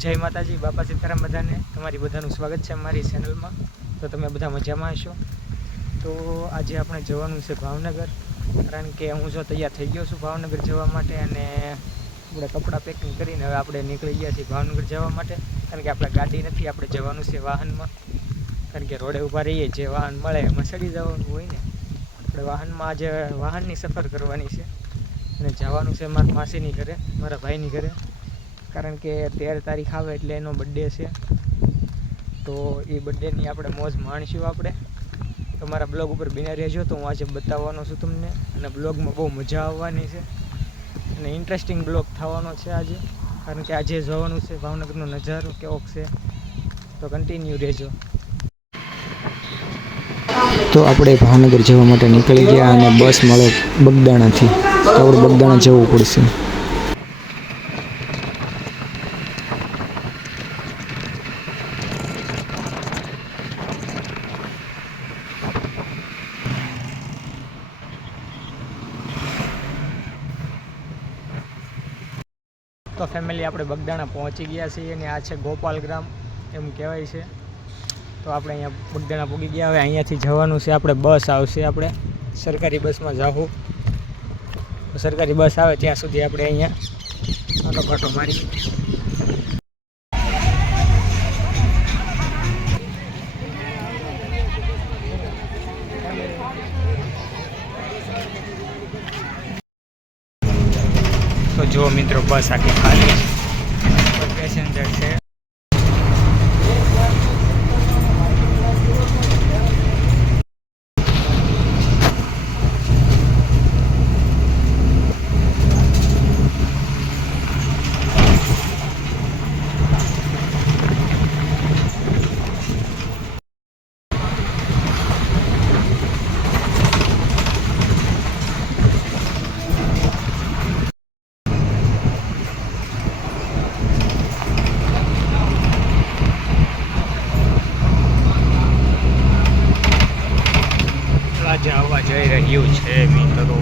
જય માતાજી, બાપા સીતારામ બધાને. તમારી બધાનું સ્વાગત છે અમારી ચેનલમાં. તો તમે બધા મજામાં હશો. તો આજે આપણે જવાનું છે ભાવનગર, કારણ કે હું જો તૈયાર થઈ ગયો છું ભાવનગર જવા માટે, અને આપણે કપડાં પેકિંગ કરીને હવે આપણે નીકળી ગયા છીએ ભાવનગર જવા માટે. કારણ કે આપણે ગાડી નથી, આપણે જવાનું છે વાહનમાં. કારણ કે રોડે ઊભા રહીએ, જે વાહન મળે એમાં ચડી જવાનું હોય ને. આપણે વાહનમાં આજે વાહનની સફર કરવાની છે, અને જવાનું છે મારા માસીની ઘરે, મારા ભાઈની ઘરે. કારણ કે 13 તારીખ આવે એટલે એનો બર્થડે છે, તો એ બર્થડેની આપણે મોજ માણીશું આપણે. તમારા બ્લોગ ઉપર બિના રહેજો, તો હું આજે બતાવવાનો છું તમને, અને બ્લોગમાં બહુ મજા આવવાની છે, અને ઇન્ટરેસ્ટિંગ બ્લોગ થવાનો છે આજે. કારણ કે આજે જોવાનું છે ભાવનગરનો નજારો કેવો છે, તો કન્ટિન્યુ રહેજો. તો આપણે ભાવનગર જવા માટે નીકળી ગયા, અને બસ મળે બગદાણાથી, તો આપણે બગદાણા જવું પડશે. તો ફેમિલી, આપણે બગદાણા પહોંચી ગયા છીએ, અને આ છે ગોપાલ ગ્રામ એમ કહેવાય છે. તો આપણે અહીંયા બગદાણા પૂગી ગયા. હવે અહીંયાથી જવાનું છે, આપણે બસ આવશે, આપણે સરકારી બસમાં જાવું. સરકારી બસ આવે ત્યાં સુધી આપણે અહીંયા આટો પાટો મારી. તો જો મિત્રો, બસ આખી ખાલી છે, પેસેન્જર છે. આજે આવવા જઈ રહ્યું છે મિત્રો.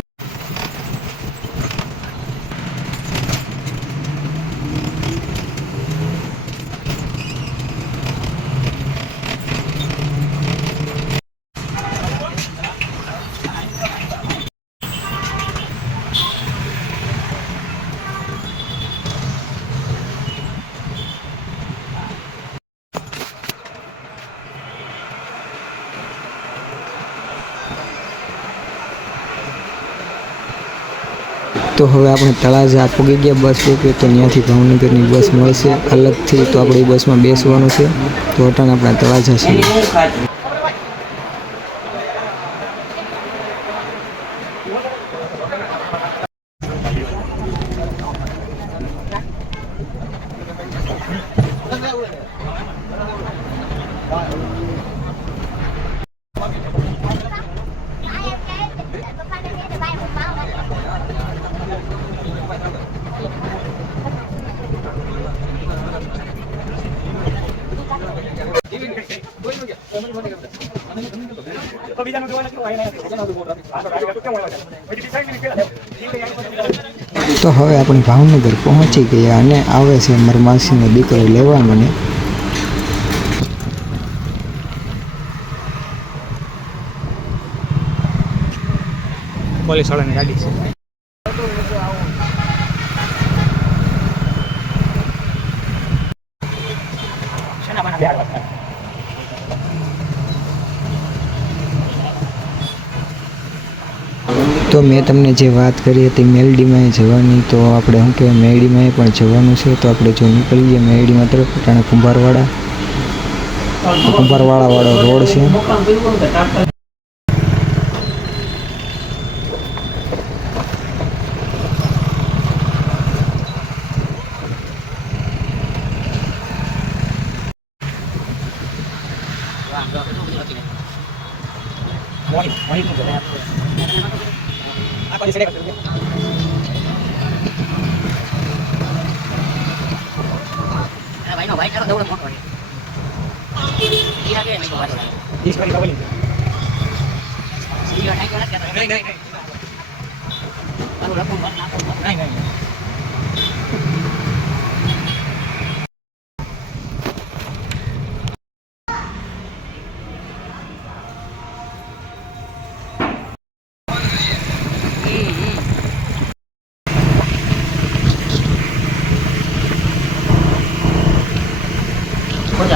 તો હવે આપણે તળાજા પૂગી ગયા બસ રોકે, તો ત્યાંથી ભાવનગરની બસ મળશે અલગથી, તો આપણે એ બસમાં બેસવાનું છે. તો અટાણે આપણે તળાજા છીએ. તો હવે આપણે ભાવનગર પહોંચી ગયા, અને આવે છે મારા માસીનો દીકરો લેવા મને. પોલીસ વાળાની ગાડી છે. તો મેં તમને જે વાત કરી હતી મેલડીમાં જવાની, તો આપણે શું કહેવાય મેલડીમાં પણ જવાનું છે. તો આપણે જો નીકળીએ મેલડીમાં તરફ, ટાણે કુંભારવાળા વાળો રોડ છે. નહીં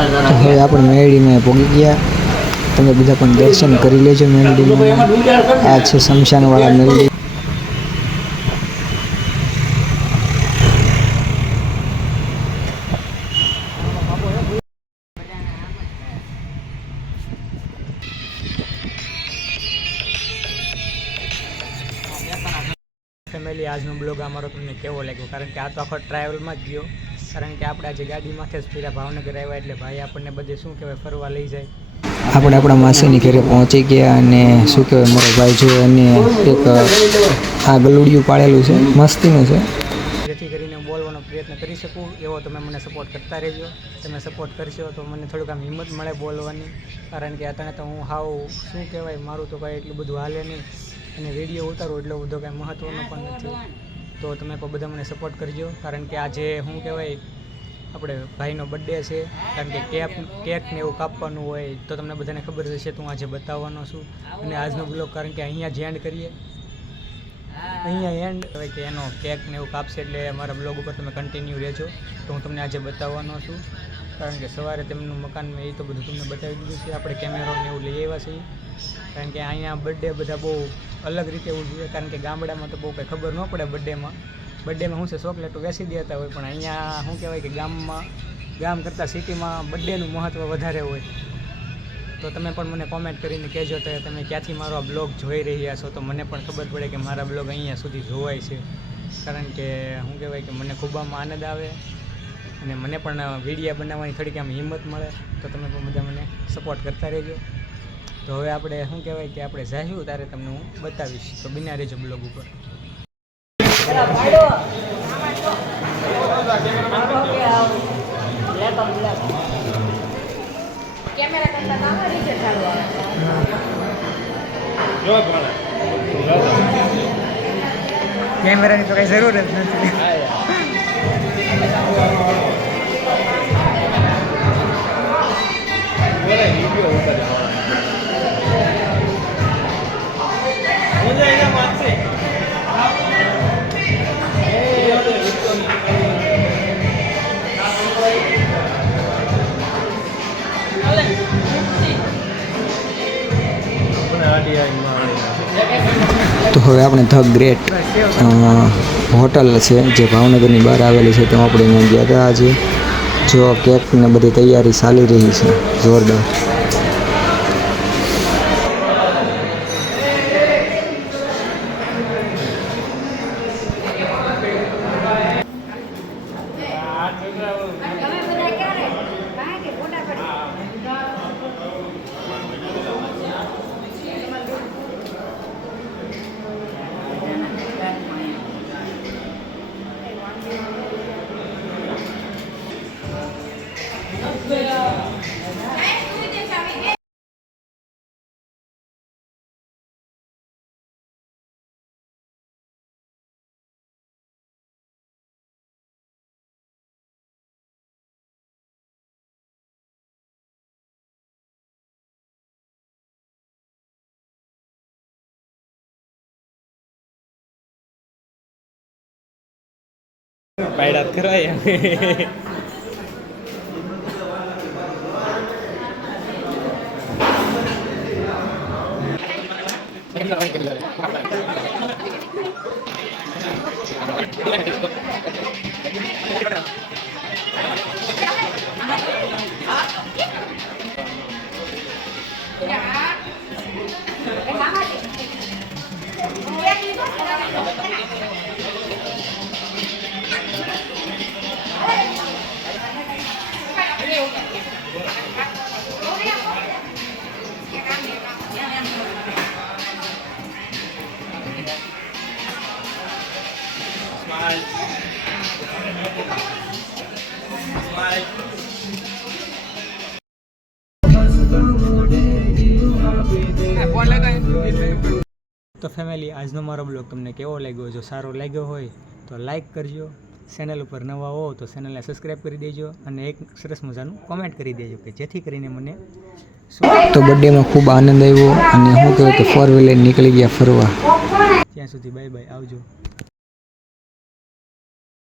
તો હવે આપણે મેરડીમાં પહોંચી ગયા. તમે બધા પણ દર્શન કરી લેજો મેરડીમાં. આ છે શમશાનવાળા મેરડી. ફેમિલી, આજનો બ્લોગ અમારો તમને કેવો લાગ્યો? કારણ કે આ તો આખો ટ્રાવેલમાં જ ગયો. કારણ કે આપણે આજે ગાડીમાંથી જ ફર્યા ભાવનગર આવ્યા, એટલે ભાઈ આપણને બધે શું કહેવાય ફરવા લઈ જાય. આપણે આપણા માસીની ઘરે પહોંચી ગયા અને શું કહેવાય મારો ભાઈ જો અને એક આ ગલુડિયું પાડેલું છે, મસ્તીનું છે. જેથી કરીને હું બોલવાનો પ્રયત્ન કરી શકું એવો તમે મને સપોર્ટ કરતા રહેજો. તમે સપોર્ટ કરશો તો મને થોડુંક આમ હિંમત મળે બોલવાની. કારણ કે અત્યારે તો હું હાવ શું કહેવાય, મારું તો કાંઈ એટલું બધું હાલે નહીં અને વિડીયો ઉતારું એટલો બધો કાંઈ મહત્ત્વનો પણ નથી. તો તમે પણ બધા મને સપોર્ટ કરજો. કારણ કે આજે શું કહેવાય આપણે ભાઈનો બર્થડે છે. કારણ કે કેક ને એવું કાપવાનું હોય તો તમને બધાને ખબર જ હશે, તો હું આજે બતાવવાનો છું. અને આજનો બ્લોગ કારણ કે અહીંયા જ એન્ડ કરીએ, અહીંયા એન્ડ હોય કે એનો કેક ને એવું કાપશે, એટલે મારા બ્લોગ ઉપર તમે કન્ટિન્યુ રહેજો. તો હું તમને આજે બતાવવાનો છું. કારણ કે સવારે તેમનું મકાન મેં એ તો બધું તમને બતાવી દીધું છે. આપણે કેમેરો ને એવું લઈ આવ્યા છીએ. કારણ કે અહીંયા બર્થડે બધા બહુ અલગ રીતે ઉજવે. કારણ કે ગામડામાં તો બહુ કંઈ ખબર ન પડે બર્થડેમાં શું છે, ચોકલેટો વેચી દેતા હોય. પણ અહીંયા શું કહેવાય કે ગામ કરતાં સિટીમાં બર્થડેનું મહત્ત્વ વધારે હોય. તો તમે પણ મને કોમેન્ટ કરીને કહેજો તો તમે ક્યાંથી મારો આ બ્લોગ જોઈ રહ્યા છો, તો મને પણ ખબર પડે કે મારા બ્લોગ અહીંયા સુધી જોવાય છે. કારણ કે શું કહેવાય કે મને ખૂબ આમ આનંદ આવે અને મને પણ વિડીયો બનાવવાની થોડીક આમ હિંમત મળે. તો તમે પણ બધા મને સપોર્ટ કરતા રહેજો. તો હવે આપણે શું કહેવાય કે આપણે જાશું ત્યારે તમને હું બતાવીશ. તો બિના રહેજો બ્લોગ ઉપર. કેમેરાની તો કઈ જરૂર જ નથી. તો હવે આપણે ધ ગ્રેટ હોટલ છે જે ભાવનગરની બહાર આવેલી છે, તો આપણે અહીંયા ગયા હતા. આજે જો કેક ને બધી તૈયારી ચાલી રહી છે જોરદાર. પાયડાત કરાય. તો ફેમિલી, આજનો મારો બ્લોગ તમને કેવો લાગ્યો? જો સારો લાગ્યો હોય તો લાઈક કરજો. ચેનલ ઉપર નવા હો તો ચેનલને સબસ્ક્રાઈબ કરી દેજો અને એક સરસ મજાનું કોમેન્ટ કરી દેજો કે જેથી કરીને મને તો બર્થડેમાં ખૂબ આનંદ આવ્યો અને શું કહેવાય કે 4 વ્હીલર નીકળી ગયા ફરવા. ત્યાં સુધી બાય બાય, આવજો.